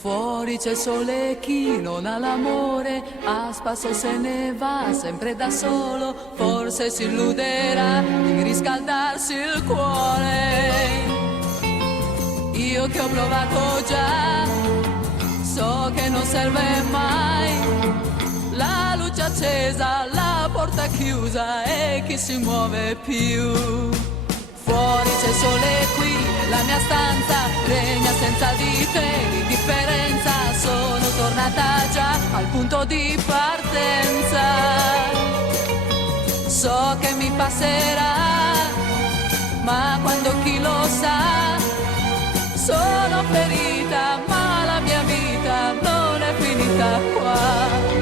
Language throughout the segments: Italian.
Fuori c'è il sole, chi non ha l'amore a spasso se ne va sempre da solo, forse si illuderà di riscaldarsi il cuore. Io che ho provato già, so che non serve mai, la luce accesa, la porta chiusa e chi si muove più. Fuori c'è il sole qui, nella mia stanza, regna senza di te l'indifferenza. Sono tornata già al punto di partenza. So che mi passerà, ma quando chi lo sa, sono ferita, ma la mia vita non è finita qua.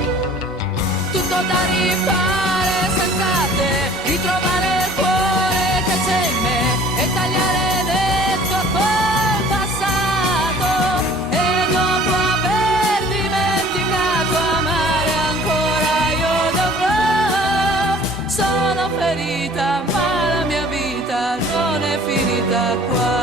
Tutto da rifare senza te, ritrovare il cuore che c'è in me e tagliare dentro quel passato e dopo aver dimenticato amare ancora io dovrò. Sono ferita ma la mia vita non è finita qua.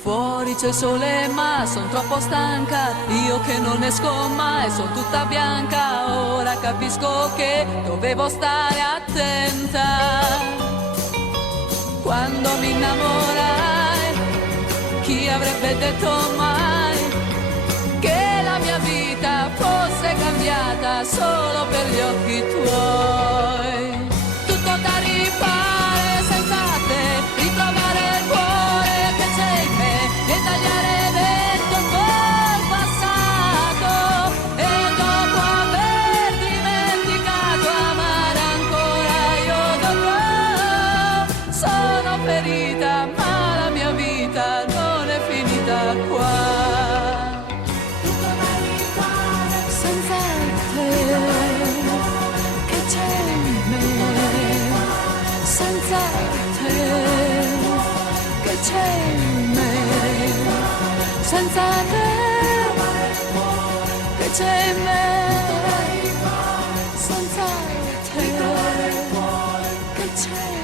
Fuori c'è il sole ma son troppo stanca, io che non esco mai, son tutta bianca. Ora capisco che dovevo stare attenta quando mi innamorai. Chi avrebbe detto mai che la mia vita fosse cambiata solo per gli occhi tuoi. Tutto da rifare senza te, ritrovare il cuore che c'è in me e tagliare dentro quel passato e dopo aver dimenticato amare ancora io dovrò. Sono ferita ma la mia vita non è finita qua. Tutto da rifare senza te, che c'è in me, senza te, che c'è in me, senza te, che c'è in me, senza te, che c'è in me.